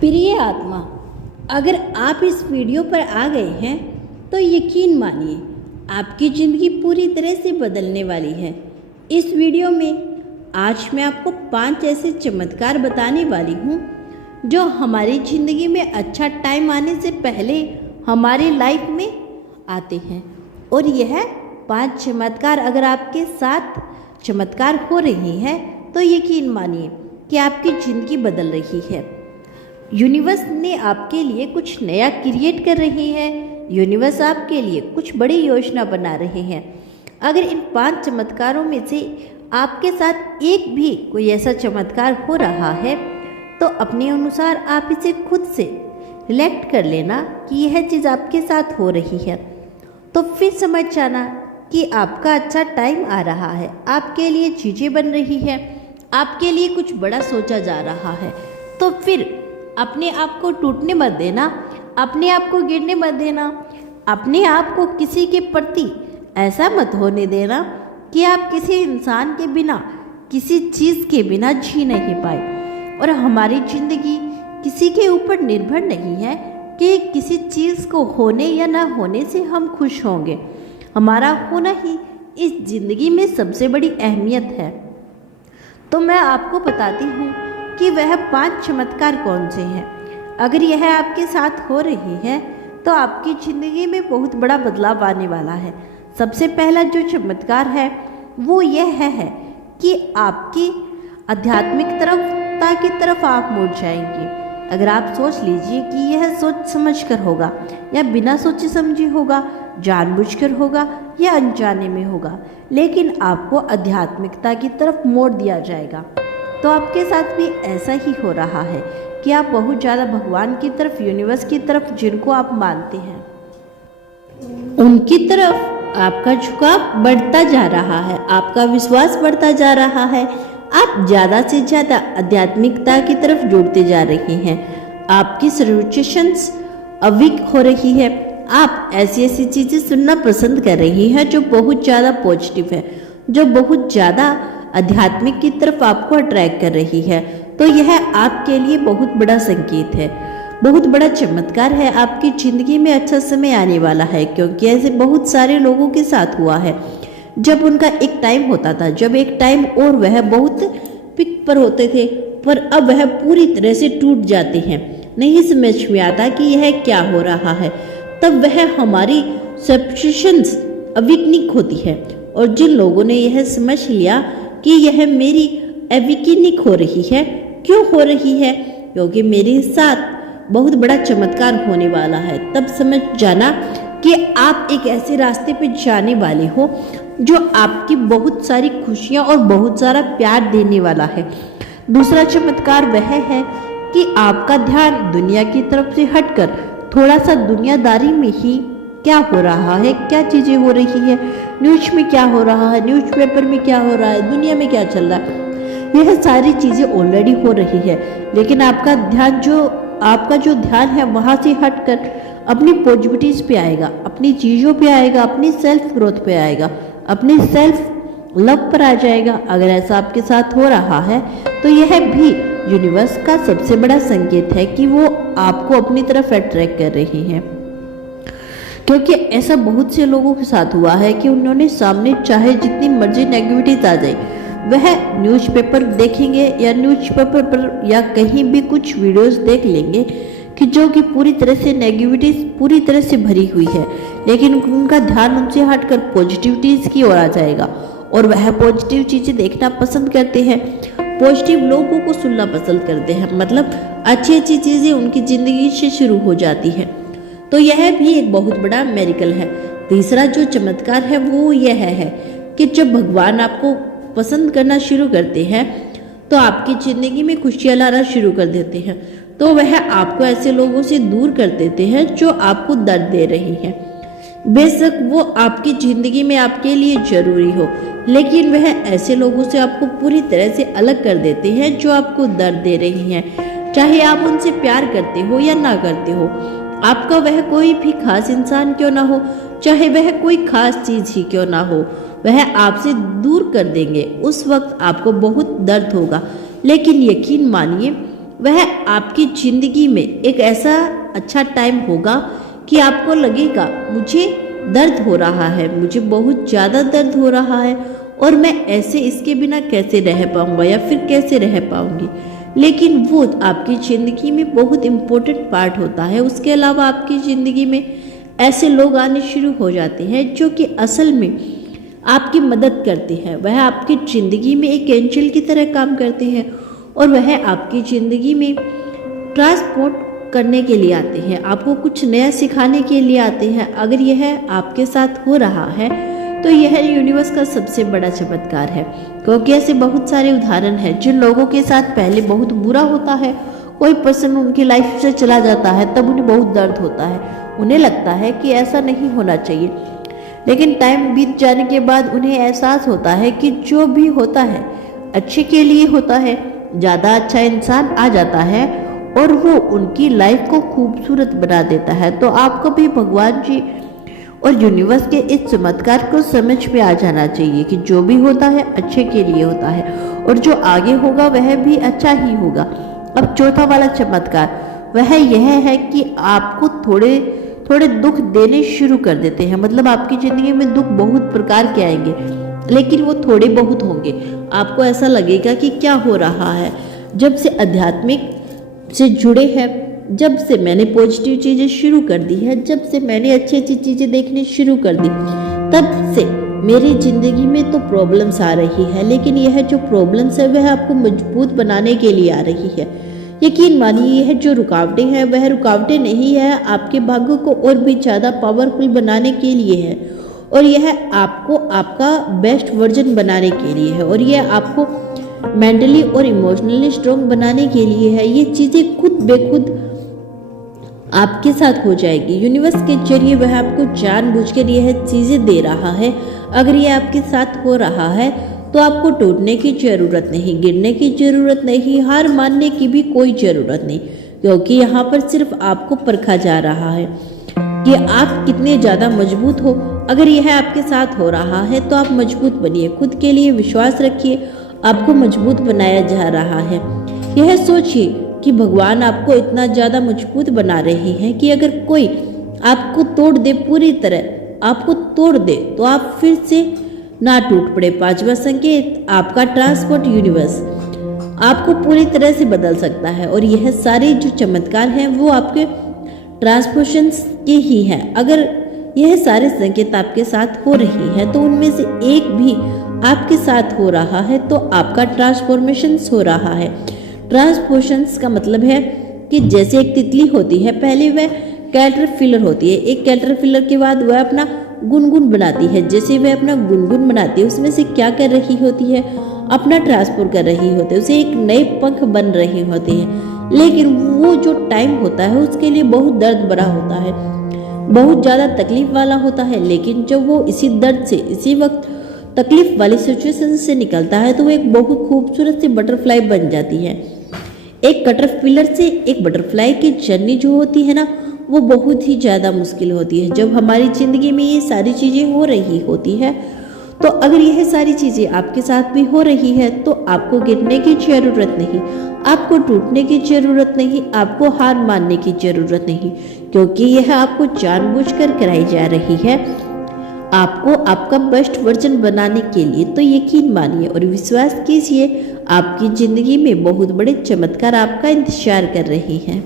प्रिय आत्मा, अगर आप इस वीडियो पर आ गए हैं तो यकीन मानिए आपकी ज़िंदगी पूरी तरह से बदलने वाली है। इस वीडियो में आज मैं आपको 5 ऐसे चमत्कार बताने वाली हूँ जो हमारी ज़िंदगी में अच्छा टाइम आने से पहले हमारी लाइफ में आते हैं। और यह 5 चमत्कार अगर आपके साथ चमत्कार हो रही हैं तो यकीन मानिए कि आपकी ज़िंदगी बदल रही है। यूनिवर्स ने आपके लिए कुछ नया क्रिएट कर रही है। यूनिवर्स आपके लिए कुछ बड़ी योजना बना रहे हैं। अगर इन 5 चमत्कारों में से आपके साथ एक भी कोई ऐसा चमत्कार हो रहा है तो अपने अनुसार आप इसे खुद से रिलेक्ट कर लेना कि यह चीज़ आपके साथ हो रही है। तो फिर समझ जाना कि आपका अच्छा टाइम आ रहा है, आपके लिए चीज़ें बन रही है, आपके लिए कुछ बड़ा सोचा जा रहा है। तो फिर अपने आप को टूटने मत देना, अपने आप को गिरने मत देना, अपने आप को किसी के प्रति ऐसा मत होने देना कि आप किसी इंसान के बिना, किसी चीज़ के बिना जी नहीं पाए। और हमारी ज़िंदगी किसी के ऊपर निर्भर नहीं है कि किसी चीज़ को होने या ना होने से हम खुश होंगे। हमारा होना ही इस ज़िंदगी में सबसे बड़ी अहमियत है। तो मैं आपको बताती हूँ कि वह 5 चमत्कार कौन से हैं। अगर यह आपके साथ हो रही है तो आपकी ज़िंदगी में बहुत बड़ा बदलाव आने वाला है। सबसे पहला जो चमत्कार है वो यह है कि आपकी आध्यात्मिकता की तरफ आप मुड़ जाएंगे। अगर आप सोच लीजिए कि यह सोच समझ कर होगा या बिना सोचे समझे होगा, जानबूझकर होगा या अनजाने में होगा, लेकिन आपको आध्यात्मिकता की तरफ मोड़ दिया जाएगा। तो आपके साथ भी ऐसा ही हो रहा है कि आप बहुत ज़्यादा भगवान की तरफ, यूनिवर्स की तरफ, जिनको आप मानते हैं उनकी तरफ आपका झुकाव बढ़ता जा रहा है, आपका विश्वास बढ़ता जा रहा है। आप ज़्यादा से ज़्यादा आध्यात्मिकता की तरफ जुड़ते जा रहे हैं। आपकी सिचुएशंस अवीक हो रही है। आप ऐसी ऐसी चीज़ें सुनना पसंद कर रही हैं जो बहुत ज़्यादा पॉजिटिव है, जो बहुत ज़्यादा आध्यात्मिक की तरफ आपको अट्रैक्ट कर रही है। तो यह आपके लिए बहुत बड़ा संकेत है, बहुत बड़ा चमत्कार है। आपकी ज़िंदगी में अच्छा समय आने वाला है, क्योंकि ऐसे बहुत सारे लोगों के साथ हुआ है जब उनका एक टाइम होता था, जब एक टाइम और वह बहुत पिक पर होते थे, पर अब वह पूरी तरह से टूट जाते हैं। नहीं समझ में आता कि यह क्या हो रहा है। तब वह हमारी सब्सिशंस अविकनिक होती है। और जिन लोगों ने यह समझ लिया कि यह मेरी अविकनिक हो रही है, क्यों हो रही है, क्योंकि मेरे साथ बहुत बड़ा चमत्कार होने वाला है, तब समझ जाना कि आप एक ऐसे रास्ते पे जाने वाले हो जो आपकी बहुत सारी खुशियां और बहुत सारा प्यार देने वाला है। दूसरा चमत्कार वह है कि आपका ध्यान दुनिया की तरफ से हटकर थोड़ा सा दुनियादारी में ही क्या हो रहा है, क्या चीज़ें हो रही है, न्यूज़ में क्या हो रहा है, न्यूज़पेपर में क्या हो रहा है, दुनिया में क्या चल रहा है, यह सारी चीज़ें ऑलरेडी हो रही है। लेकिन आपका जो ध्यान है वहाँ से हटकर अपनी पॉजिटिविटीज़ पे आएगा, अपनी चीज़ों पे आएगा, अपनी सेल्फ ग्रोथ पे आएगा, अपनी सेल्फ लव पर आ जाएगा। अगर ऐसा आपके साथ हो रहा है तो यह भी यूनिवर्स का सबसे बड़ा संकेत है कि वो आपको अपनी तरफ अट्रैक्ट कर रही हैं। क्योंकि ऐसा बहुत से लोगों के साथ हुआ है कि उन्होंने सामने चाहे जितनी मर्जी नेगेटिविटीज आ जाए, वह न्यूज़पेपर देखेंगे या न्यूज़पेपर पर या कहीं भी कुछ वीडियोस देख लेंगे कि जो कि पूरी तरह से नेगेटिविटीज पूरी तरह से भरी हुई है, लेकिन उनका ध्यान उनसे हटकर पॉजिटिविटीज की ओर आ जाएगा और वह पॉजिटिव चीज़ें देखना पसंद करते हैं, पॉजिटिव लोगों को सुनना पसंद करते हैं। मतलब अच्छी अच्छी चीज़ें उनकी ज़िंदगी से शुरू हो जाती है। तो यह भी एक बहुत बड़ा मेरिकल है। तीसरा जो चमत्कार है वो यह है कि जब भगवान आपको पसंद करना शुरू करते हैं तो आपकी ज़िंदगी में खुशियाँ लाना शुरू कर देते हैं। तो वह आपको ऐसे लोगों से दूर कर देते हैं जो आपको दर्द दे रहे हैं। बेशक वो आपकी ज़िंदगी में आपके लिए ज़रूरी हो, लेकिन वह ऐसे लोगों से आपको पूरी तरह से अलग कर देते हैं जो आपको दर्द दे रही हैं। चाहे आप उनसे प्यार करते हो या ना करते हो, आपका वह कोई भी खास इंसान क्यों ना हो, चाहे वह कोई खास चीज़ ही क्यों ना हो, वह आपसे दूर कर देंगे। उस वक्त आपको बहुत दर्द होगा, लेकिन यकीन मानिए वह आपकी ज़िंदगी में एक ऐसा अच्छा टाइम होगा कि आपको लगेगा मुझे दर्द हो रहा है, मुझे बहुत ज़्यादा दर्द हो रहा है और मैं ऐसे इसके बिना कैसे रह पाऊँगा या फिर कैसे रह पाऊँगी। लेकिन वो आपकी ज़िंदगी में बहुत इम्पोर्टेंट पार्ट होता है। उसके अलावा आपकी ज़िंदगी में ऐसे लोग आने शुरू हो जाते हैं जो कि असल में आपकी मदद करते हैं। वह आपकी ज़िंदगी में एक एंजल की तरह काम करते हैं और वह आपकी ज़िंदगी में ट्रांसपोर्ट करने के लिए आते हैं, आपको कुछ नया सिखाने के लिए आते हैं। अगर यह आपके साथ हो रहा है तो यह यूनिवर्स का सबसे बड़ा चमत्कार है, क्योंकि ऐसे बहुत सारे उदाहरण हैं जिन लोगों के साथ पहले बहुत बुरा होता है, कोई पर्सन उनकी लाइफ से चला जाता है, तब उन्हें बहुत दर्द होता है, उन्हें लगता है कि ऐसा नहीं होना चाहिए। लेकिन टाइम बीत जाने के बाद उन्हें एहसास होता है कि जो भी होता है अच्छे के लिए होता है। ज़्यादा अच्छा इंसान आ जाता है और वो उनकी लाइफ को खूबसूरत बना देता है। तो आपको भी भगवान जी और यूनिवर्स के इस चमत्कार को समझ में आ जाना चाहिए कि जो भी होता है अच्छे के लिए होता है और जो आगे होगा वह भी अच्छा ही होगा। अब चौथा वाला चमत्कार वह यह है कि आपको थोड़े थोड़े दुख देने शुरू कर देते हैं। मतलब आपकी ज़िंदगी में दुख बहुत प्रकार के आएंगे, लेकिन वो थोड़े बहुत होंगे। आपको ऐसा लगेगा कि क्या हो रहा है। जब से आध्यात्मिक से जुड़े हैं, जब से मैंने पॉजिटिव चीज़ें शुरू कर दी है, जब से मैंने अच्छी अच्छी चीज़ें देखनी शुरू कर दी, तब से मेरी ज़िंदगी में तो प्रॉब्लम्स आ रही है। लेकिन यह जो प्रॉब्लम्स है वह आपको मजबूत बनाने के लिए आ रही है। यकीन मानिए यह जो रुकावटें हैं वह रुकावटें नहीं है, आपके भाग्य को और भी ज़्यादा पावरफुल बनाने के लिए है और यह आपको आपका बेस्ट वर्जन बनाने के लिए है और यह आपको मेंटली और इमोशनली स्ट्रॉन्ग बनाने के लिए है। ये चीज़ें खुद बेखुद आपके साथ हो जाएगी। यूनिवर्स के जरिए वह आपको जानबूझकर यह चीज़ें दे रहा है। अगर यह आपके साथ हो रहा है तो आपको टूटने की ज़रूरत नहीं, गिरने की ज़रूरत नहीं, हार मानने की भी कोई ज़रूरत नहीं, क्योंकि यहाँ पर सिर्फ आपको परखा जा रहा है कि आप कितने ज़्यादा मजबूत हो। अगर यह आपके साथ हो रहा है तो आप मजबूत बनिए, खुद के लिए विश्वास रखिए, आपको मजबूत बनाया जा रहा है। यह सोचिए कि भगवान आपको इतना ज़्यादा मजबूत बना रहे हैं कि अगर कोई आपको तोड़ दे, पूरी तरह आपको तोड़ दे, तो आप फिर से ना टूट पड़े। पांचवा संकेत आपका ट्रांसपोर्ट यूनिवर्स आपको पूरी तरह से बदल सकता है और यह सारे जो चमत्कार हैं वो आपके ट्रांसपोर्शंस के ही हैं। अगर यह सारे संकेत आपके साथ हो रही हैं तो उनमें से एक भी आपके साथ हो रहा है तो आपका ट्रांसफॉर्मेशंस हो रहा है। ट्रांसपोर्शंस का मतलब है कि जैसे एक तितली होती है, पहले वह कैटरपिलर होती है, एक कैटरपिलर के बाद वह अपना गुनगुन बनाती है। जैसे वह अपना गुनगुन बनाती है उसमें से क्या कर रही होती है, अपना ट्रांसपोर्ट कर रही होती है, उसे एक नए पंख बन रहे होते हैं। लेकिन वो जो टाइम होता है उसके लिए बहुत दर्द भरा होता है, बहुत ज़्यादा तकलीफ वाला होता है। लेकिन जब वो इसी दर्द से, इसी वक्त तकलीफ वाली सिचुएशन से निकलता है तो वो एक बहुत खूबसूरत सी बटरफ्लाई बन जाती है। एक कैटरपिलर से एक बटरफ्लाई की जर्नी जो होती है ना, वो बहुत ही ज़्यादा मुश्किल होती है। जब हमारी ज़िंदगी में ये सारी चीज़ें हो रही होती है, तो अगर यह सारी चीज़ें आपके साथ भी हो रही है तो आपको गिरने की ज़रूरत नहीं, आपको टूटने की ज़रूरत नहीं, आपको हार मानने की ज़रूरत नहीं, क्योंकि यह आपको जानबूझकर कराई जा रही है आपको आपका बेस्ट वर्जन बनाने के लिए। तो यकीन मानिए और विश्वास कीजिए, आपकी ज़िंदगी में बहुत बड़े चमत्कार आपका इंतजार कर रहे हैं।